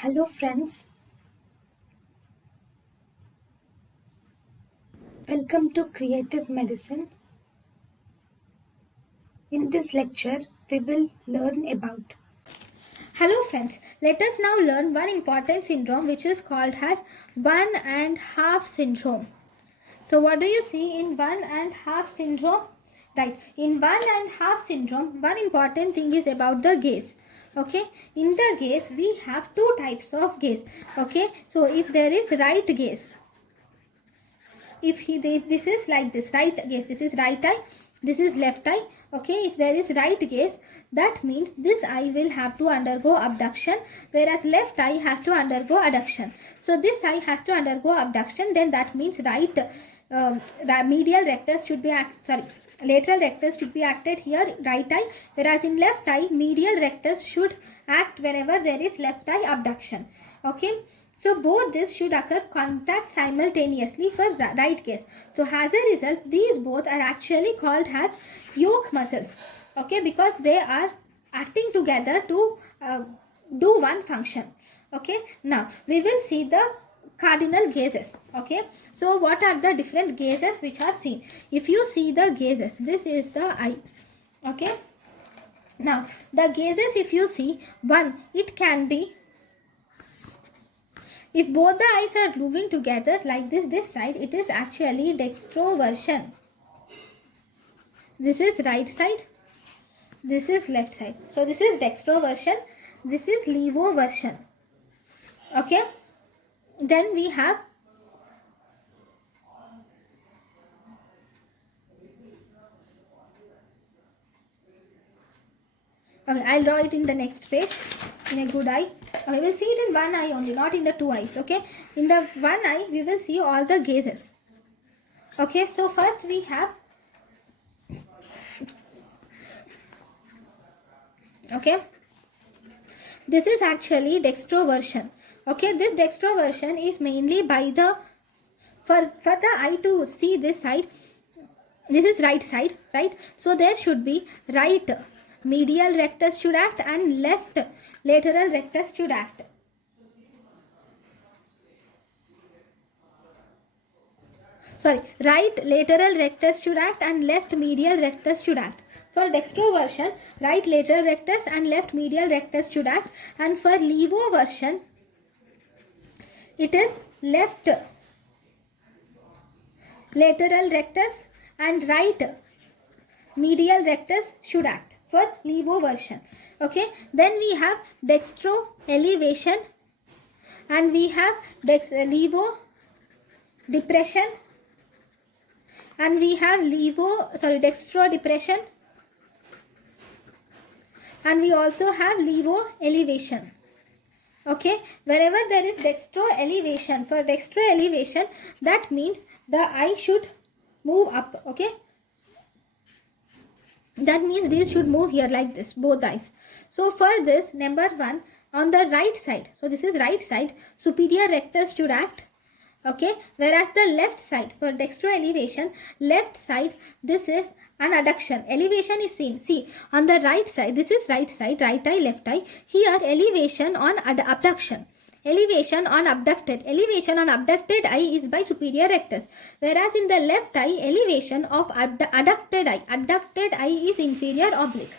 Hello friends, welcome to Creative Medicine. In this lecture, we will learn about. Hello friends, let us now learn one important syndrome which is called as 1.5 syndrome. So what do you see in 1.5 syndrome? Right, in 1.5 syndrome, one important thing is about the gaze. Okay, in the gaze we have two types of gaze. Okay, so if there is right gaze, this is like this, right gaze, this is right eye, this is left eye. Okay, if there is right gaze, that means this eye will have to undergo abduction, whereas left eye has to undergo adduction. So this eye has to undergo abduction, then that means medial rectus should be lateral rectus should be acted here, right eye, whereas in left eye medial rectus should act whenever there is left eye abduction. Okay, so both this should occur contact simultaneously for right gaze. So as a result, these both are actually called as yoke muscles. Okay, because they are acting together to do one function. Okay, now we will see the cardinal gauges. Okay, so what are the different gauges which are seen? If you see the gauges, this is the eye. Okay, now the gauges, if you see, one, it can be, if both the eyes are moving together like this side, it is actually dextroversion. This is right side, this is left side. So this is dextroversion, this is levoversion. Okay, then we have okay, I'll draw it in the next page in a good eye. Okay, we'll see it in one eye only, not in the two eyes. Okay, in the one eye we will see all the gazes. Okay, so first we have, okay, this is actually dextroversion. Okay, this dextroversion is mainly by the, for the eye to see this side, this is right side, right? So there should be right medial rectus should act and left lateral rectus should act. Sorry, right lateral rectus should act and left medial rectus should act. For dextroversion, right lateral rectus and left medial rectus should act, and for levoversion, it is left lateral rectus and right medial rectus should act for levoversion. Okay, then we have dextro elevation and we have levo depression, and we have dextro depression, and we also have levo elevation. Okay, wherever there is dextro elevation, for dextro elevation, that means the eye should move up. Okay, that means these should move here like this, both eyes. So for this, number one, on the right side, so this is right side, superior rectus should act. Okay, whereas the left side, for dextro elevation, left side, this is an adduction. Elevation is seen. See, on the right side, this is right side, right eye, left eye. Here, elevation on abduction. Elevation on abducted. Elevation on abducted eye is by superior rectus. Whereas in the left eye, elevation of adducted eye. Adducted eye is inferior oblique.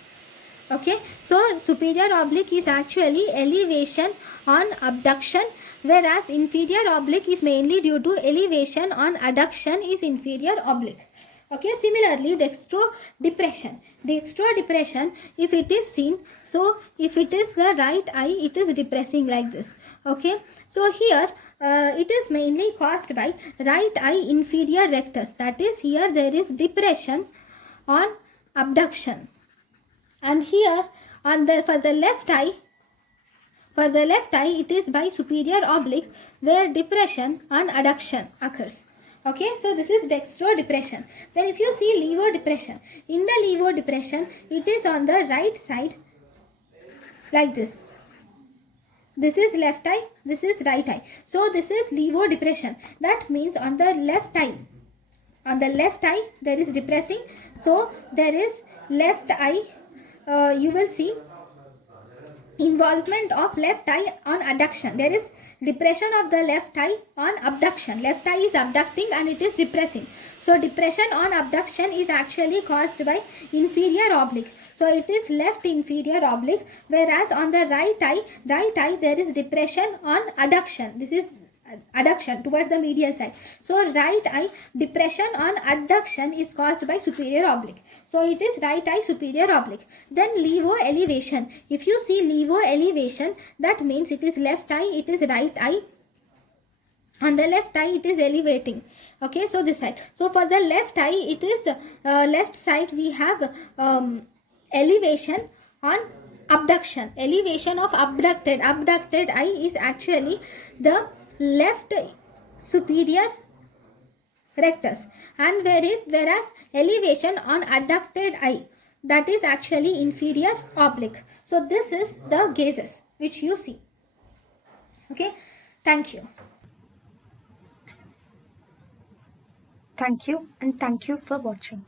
Okay, so superior oblique is actually elevation on abduction, whereas inferior oblique is mainly due to elevation on adduction is inferior oblique. Okay, similarly dextro depression. Dextro depression, if it is seen, so if it is the right eye, it is depressing like this. Okay, so here it is mainly caused by right eye inferior rectus. That is, here there is depression on abduction, and here on the for the left eye, it is by superior oblique, where depression on adduction occurs. Okay, so this is dextro depression. Then if you see levo depression, in the levo depression, it is on the right side like this. This is left eye, this is right eye. So this is levo depression. That means on the left eye, there is depressing. So there is left eye, you will see involvement of left eye on adduction. There is depression of the left eye on abduction. Left eye is abducting and it is depressing. So depression on abduction is actually caused by inferior oblique. So it is left inferior oblique, whereas on the right eye there is depression on adduction. This is adduction towards the medial side. So right eye depression on adduction is caused by superior oblique. So it is right eye superior oblique. Then levo elevation. If you see levo elevation, that means it is left eye, it is right eye. On the left eye it is elevating. Okay, so this side. So for the left eye it is left side we have elevation on abduction. Elevation of abducted eye is actually the left superior rectus, and whereas elevation on adducted eye, that is actually inferior oblique. So this is the gazes which you see. Okay, thank you. Thank you, and thank you for watching.